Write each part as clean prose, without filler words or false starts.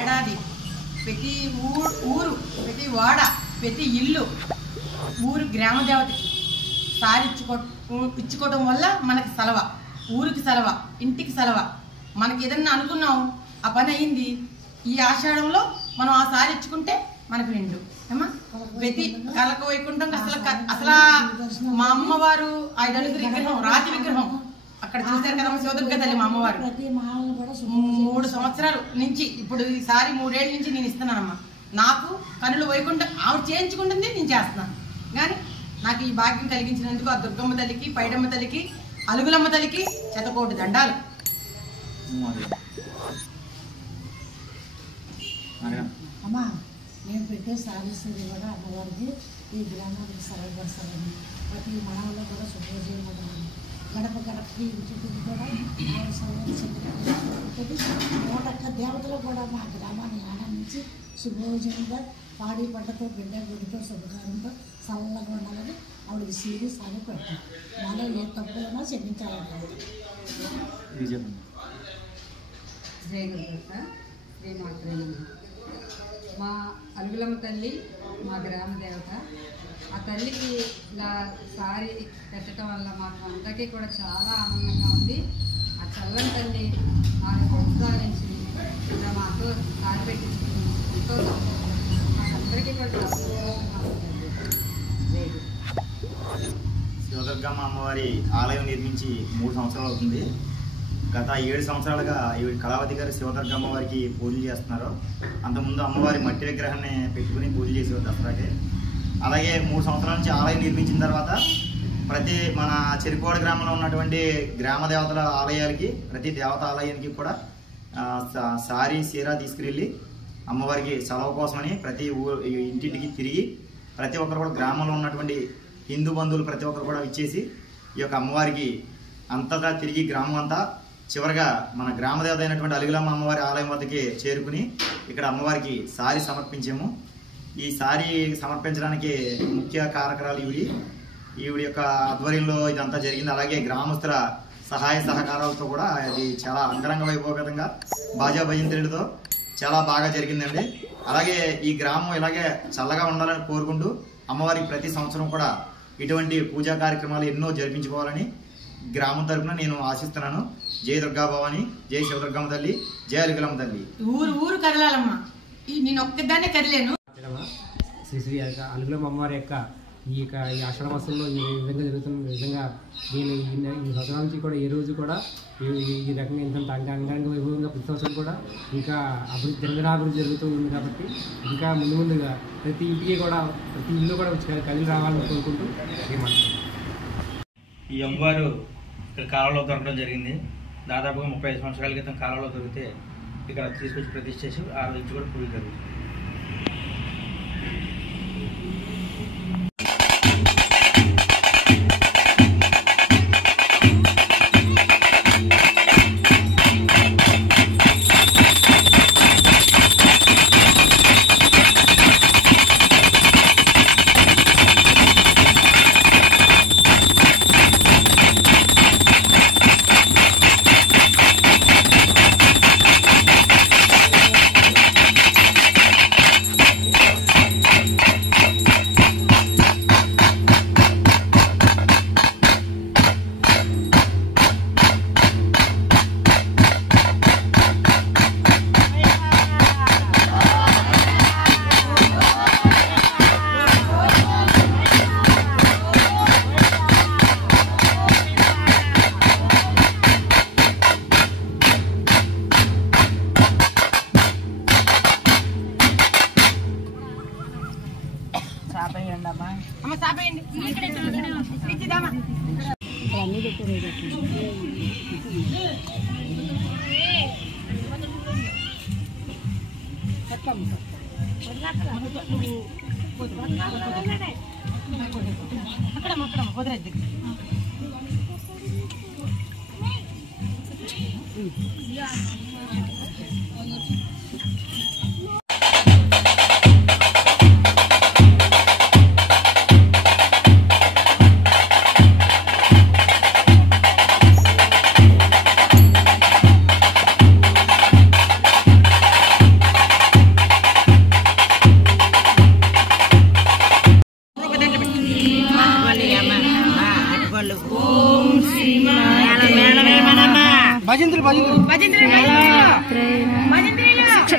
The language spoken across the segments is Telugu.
ఏడాది ప్రతి ఊరు ప్రతి వాడ ప్రతి ఇల్లు ఊరు గ్రామ దేవతకి సారి ఇచ్చుకోవడం వల్ల మనకి సెలవ, ఊరికి సెలవ, ఇంటికి సెలవ. మనకి ఏదన్నా అనుకున్నాం ఆ పని అయింది. ఈ ఆషాఢంలో మనం ఆ సారి ఇచ్చుకుంటే మనకు నిండు ఏమా ప్రతి కళ్ళక వైకుంఠం. అసలు మా అమ్మవారు 5 అడుగుల విగ్రహం, రాతి విగ్రహం అక్కడ చూశారు కదా శివదుర్గ తల్లి. మా అమ్మవారు 3 సంవత్సరాల నుంచి, ఇప్పుడు ఈసారి 3 ఏళ్ళ నుంచి నేను ఇస్తున్నానమ్మా. నాకు కనులు వైకుంఠం ఆవిడ చేయించుకుంటుంది, నేను చేస్తున్నాను. కానీ నాకు ఈ భాగ్యం కలిగించినందుకు ఆ దుర్గమ్మ తల్లికి, పైడమ్మ తల్లికి, అలుగులమ్మ తల్లికి శతకోటి దండాలు. అమ్మా నేను పెట్టే సాధిస్తుంది కూడా అమ్మవారికి ఈ గ్రామానికి సరళపరచాలని, ప్రతి మనవలో కూడా శుభ్రజీవనం, గడప గడపకి ఇంటికి కూడా 101 దేవతలు కూడా మా గ్రామాన్ని ఆనందించి శుభోజనంగా పాడి పంటతో బిడ్డ గుడితో శుభకారంతో సరళంగా ఉండాలని ఆవిడకి సీరి సాగి పెడతాం. మాలో ఏ తప్పులైనా క్షమించాలంటారు. మా అలుగులమ్మ తల్లి మా గ్రామ దేవత. ఆ తల్లికి ఇలా సారీ పెట్టడం వల్ల మాకు అందరికీ కూడా చాలా ఆనందంగా ఉంది. ఆ చల్లని తల్లి 4 సంవత్సరాల నుంచి ఇలా మాతో సారీ పెట్టించుకుని ఎంతో మాకందరికీ కూడా చాలా సంతోషంగా ఉంటుంది. శివదుర్గమ్మ అమ్మవారి ఆలయం నిర్మించి 3 సంవత్సరాలు అవుతుంది. గత 7 సంవత్సరాలుగా ఈవిడ కళావతి గారు శివదుర్గమ్మ వారికి పూజలు చేస్తున్నారు. అంతకుముందు అమ్మవారి మట్టి విగ్రహాన్ని పెట్టుకుని పూజ చేసేవారు దసరాకి. అలాగే 3 సంవత్సరాల నుంచి ఆలయం నిర్మించిన తర్వాత ప్రతి మన చెరుకోడ గ్రామంలో ఉన్నటువంటి గ్రామ దేవతల ఆలయాలకి, ప్రతి దేవత ఆలయానికి కూడా సారీ సీరా తీసుకువెళ్ళి అమ్మవారికి సెలవు కోసమని ప్రతి ఇంటింటికి తిరిగి ప్రతి ఒక్కరు కూడా గ్రామంలో ఉన్నటువంటి హిందూ బంధువులు ప్రతి ఒక్కరు కూడా ఇచ్చేసి ఈ యొక్క అమ్మవారికి అంతటా తిరిగి గ్రామం అంతా చివరిగా మన గ్రామ దేవత అయినటువంటి అలుగులమ్మ అమ్మవారి ఆలయం వద్దకి చేరుకుని ఇక్కడ అమ్మవారికి సారీ సమర్పించాము. ఈ సారీ సమర్పించడానికి ముఖ్య కారకురాలు ఈవిడి యొక్క ఆధ్వర్యంలో ఇదంతా జరిగింది. అలాగే గ్రామస్తుల సహాయ సహకారాలతో కూడా అది చాలా అంగరంగ వైభవపేతంగా బాజా భజంత్రులతో చాలా బాగా జరిగిందండి. అలాగే ఈ గ్రామం ఇలాగే చల్లగా ఉండాలని కోరుకుంటూ అమ్మవారికి ప్రతి సంవత్సరం కూడా ఇటువంటి పూజా కార్యక్రమాలు ఎన్నో జరిపించుకోవాలని గ్రామం తరఫున నేను ఆశిస్తున్నాను. జై దుర్గా భవాని, జై శివదుర్గమ్మ తల్లి, జై అలుగులమ్మ తల్లి. ఊరు కదలాలమ్మా, నేను ఒక్కదాన్నే కదిలేను. శ్రీ శ్రీ అలుగులమ్మ అమ్మవారి యొక్క ఈ ఆషాఢ మాసంలో ఈ విధంగా జరుగుతున్న విధంగా నేను ఈ సంవత్సరం నుంచి కూడా ఏ రోజు కూడా ఈ రకంగా ఇంత అంగరంగ వైభవంగా ప్రతి సంవత్సరం కూడా ఇంకా దినదినాభివృద్ధి జరుగుతూ ఉంది. కాబట్టి ఇంకా ముందుగా ప్రతి ఇంటికి కూడా ప్రతి ఇల్లు కూడా కదిలి రావాలని కోరుకుంటూ ఈ అమ్మవారు ఇక్కడ కాలంలో దొరకడం జరిగింది. దాదాపుగా 35 సంవత్సరాల క్రితం కాలంలో దొరికితే ఇక్కడ తీసుకొచ్చి ప్రతిష్ఠ చేసి ఆ రోజు కూడా పూజ జరుగుతుంది.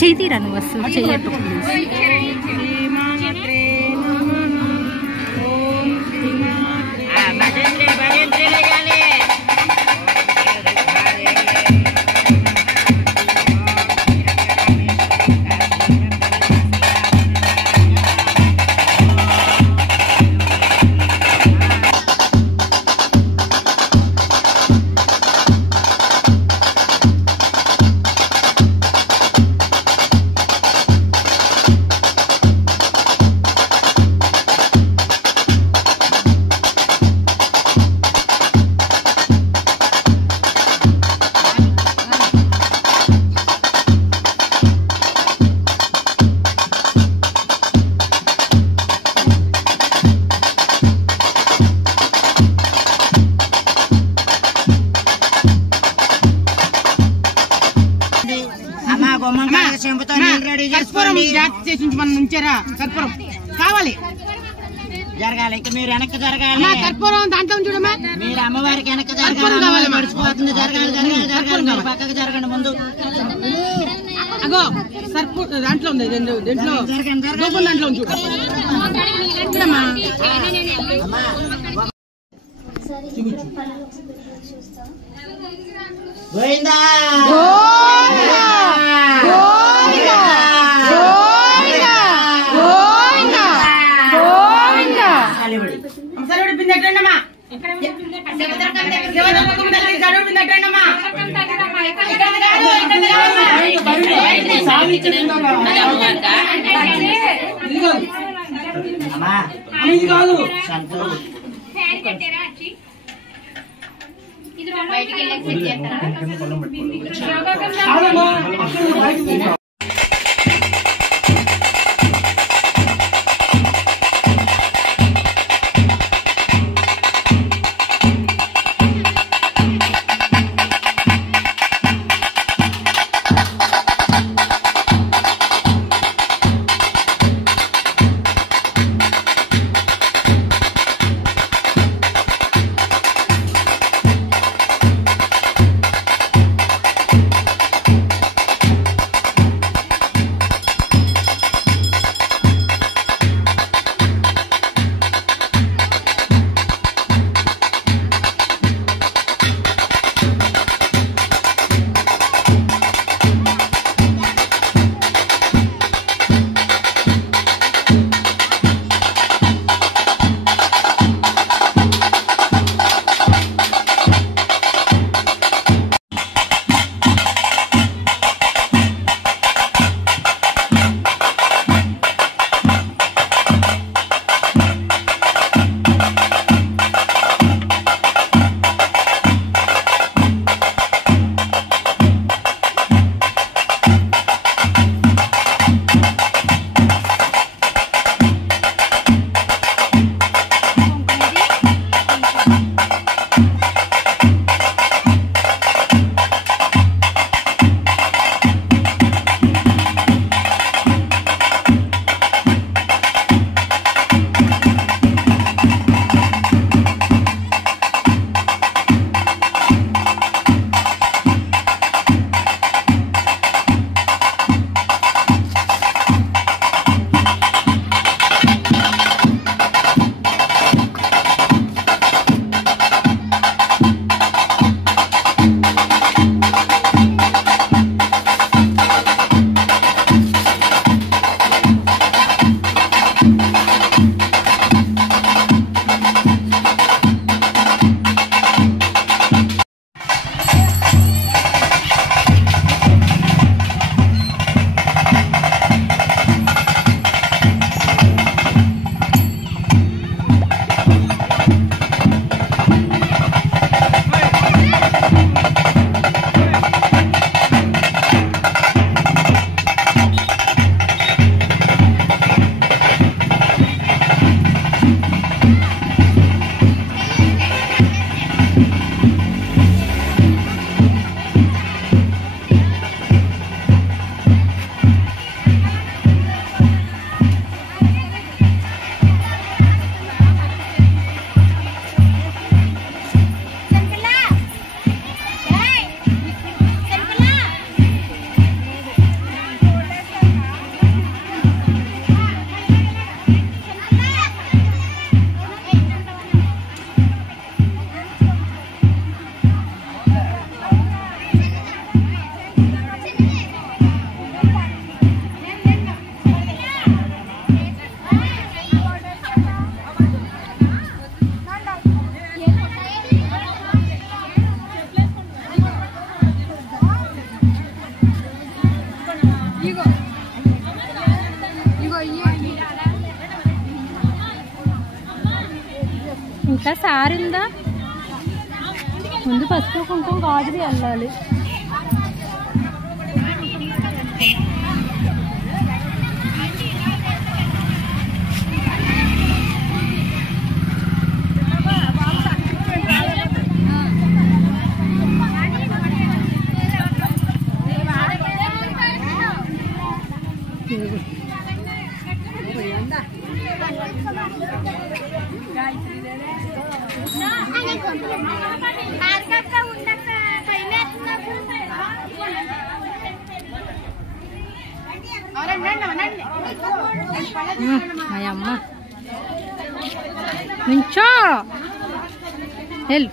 చేతిరా నువ్వు వస్తు చేయట్టు కర్పూరం కావాలి జరగాలి. ఇంకా మీరు వెనక్కి జరగాలి. కర్పూరం దాంట్లో చూడమ్మా. మీరు అమ్మవారికి వెనక్కి జరగాలి. మర్చిపోతుంది. జరగాలి జరగాలి జరగాలి. మీరు పక్కకి జరగండి ముందు. అగో సర్పు దాంట్లో ఉంది. దీంట్లో దాంట్లో చూడమ్మా. గోవిందా అక్క సారిందా ముందు పసుపు కుంకుమ గాజులు వెళ్ళాలి. అమ్మ నుంచో వెళ్ళు.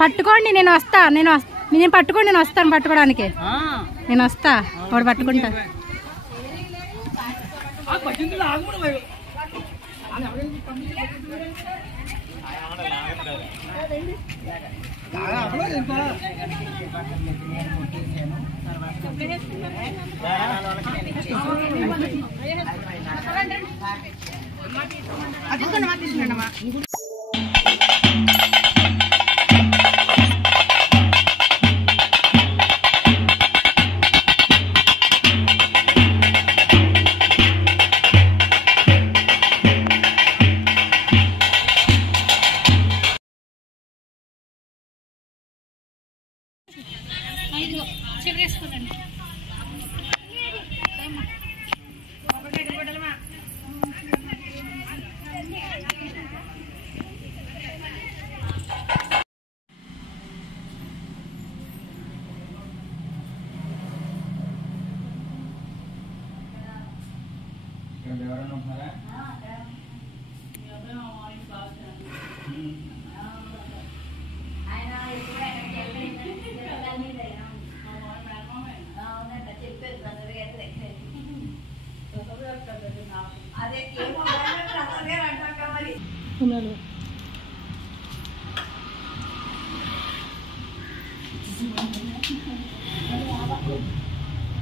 పట్టుకోండి నేను వస్తా. నేను పట్టుకోండి నేను వస్తాను పట్టుకోవడానికి. నేను వస్తా వాడు పట్టుకుంటా.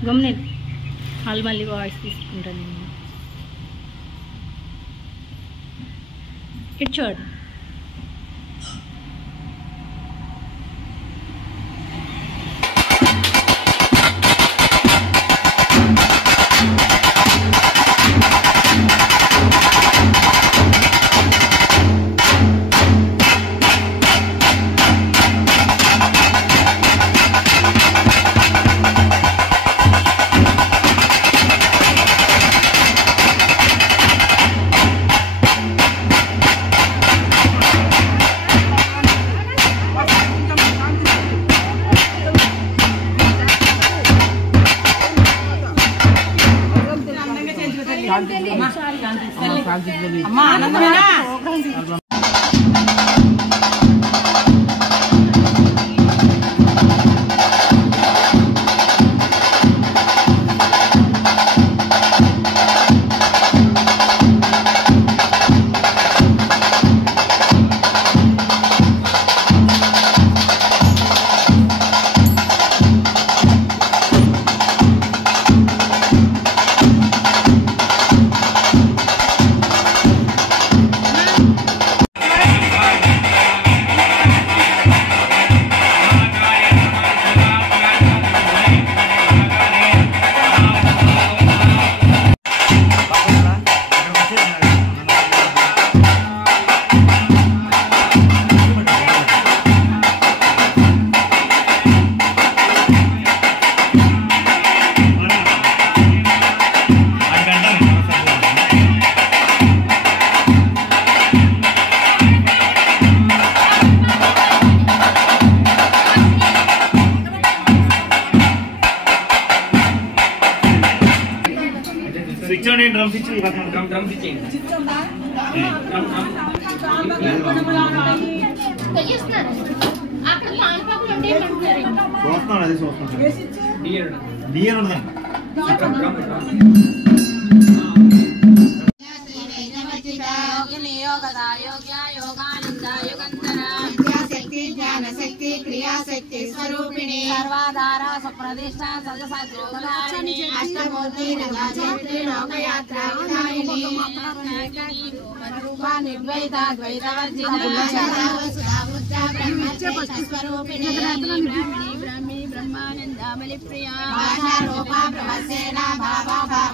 గమ్నే వాళ్ళు మళ్ళీ వాయిస్ తీసుకుంటాను. ఇటు చూడు. అమ్మా ఆనందమేనా? యోగానంద యుగంధర జ్ఞానశక్తి క్రియాశక్తి స్వరూపిణి సర్వాధార సుప్రతిష్ట సదసద్యోగదాయిని అష్టమూర్తి నగాజేత్రి లోకయాత్ర విధాయిని రూపా నిర్ద్వైత ద్వైతవర్జిత స్వరూపిణి బ్రహ్మీ బ్రహ్మానందామలి ప్రియా భాషా రూపా బ్రహ్మసేన భావ భావ